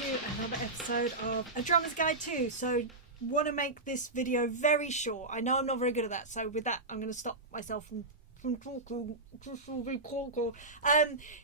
to another episode of A Drummer's Guide 2. So, want to make this video very short. I know I'm not very good at that, so with that, I'm going to stop myself from talking.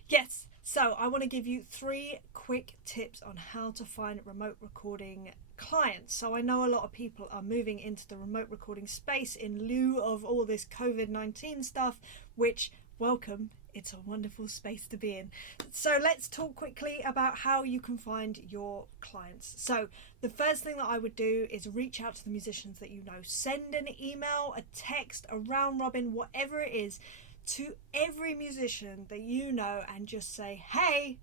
Yes, so I want to give you 3 quick tips on how to find remote recording clients. So I know a lot of people are moving into the remote recording space in lieu of all this COVID-19 stuff, which, welcome, it's a wonderful space to be in. So let's talk quickly about how you can find your clients. So the first thing that I would do is reach out to the musicians that you know. Send an email, a text, a round robin, whatever it is, to every musician that you know and just say, hey,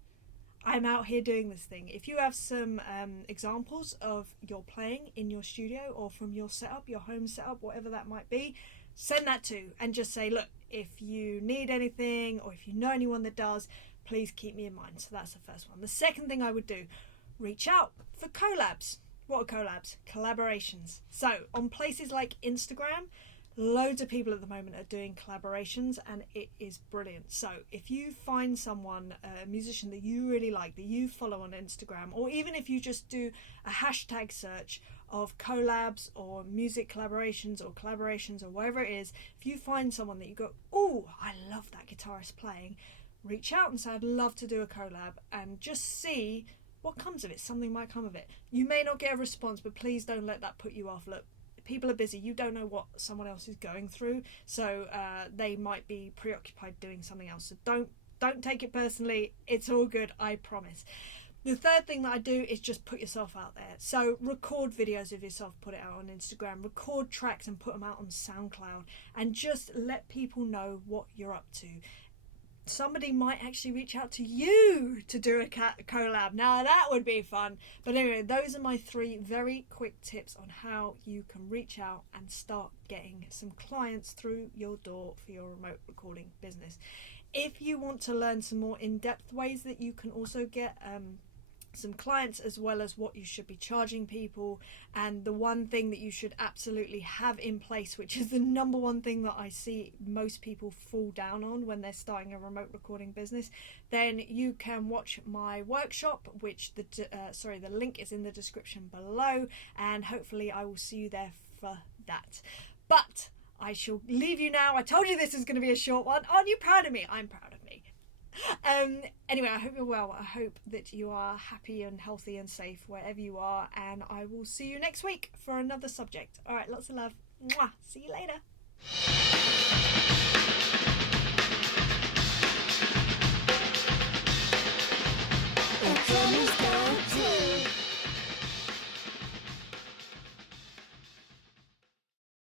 I'm out here doing this thing. If you have some examples of your playing in your studio or from your setup, your home setup, whatever that might be, send that to and just say, look, if you need anything or if you know anyone that does, please keep me in mind. So that's the first one. The second thing I would do, reach out for collabs. What are collabs? Collaborations. So on places like Instagram, loads of people at the moment are doing collaborations and it is brilliant. So if you find someone, a musician that you really like, that you follow on Instagram, or even if you just do a hashtag search of collabs or music collaborations or whatever it is, if you find someone that you go, oh, I love that guitarist playing, reach out and say, I'd love to do a collab, and just see what comes of it. Something might come of it. You may not get a response, but please don't let that put you off. Look, people are busy. You don't know what someone else is going through, so they might be preoccupied doing something else. So don't take it personally. It's all good, I promise. The third thing that I do is just put yourself out there. So record videos of yourself, put it out on Instagram, record tracks and put them out on SoundCloud, and just let people know what you're up to. Somebody might actually reach out to you to do a collab. Now that would be fun. But anyway, those are my 3 very quick tips on how you can reach out and start getting some clients through your door for your remote recording business. If you want to learn some more in-depth ways that you can also get some clients, as well as what you should be charging people, and the one thing that you should absolutely have in place, which is the number one thing that I see most people fall down on when they're starting a remote recording business, then you can watch my workshop, which the link is in the description below, and hopefully I will see you there for that. But I shall leave you now. I told you this is going to be a short one. Aren't you proud of me? I'm proud of me. Anyway, I hope you're well. I hope that you are happy and healthy and safe wherever you are, and I will see you next week for another subject. All right, lots of love. Mwah. See you later.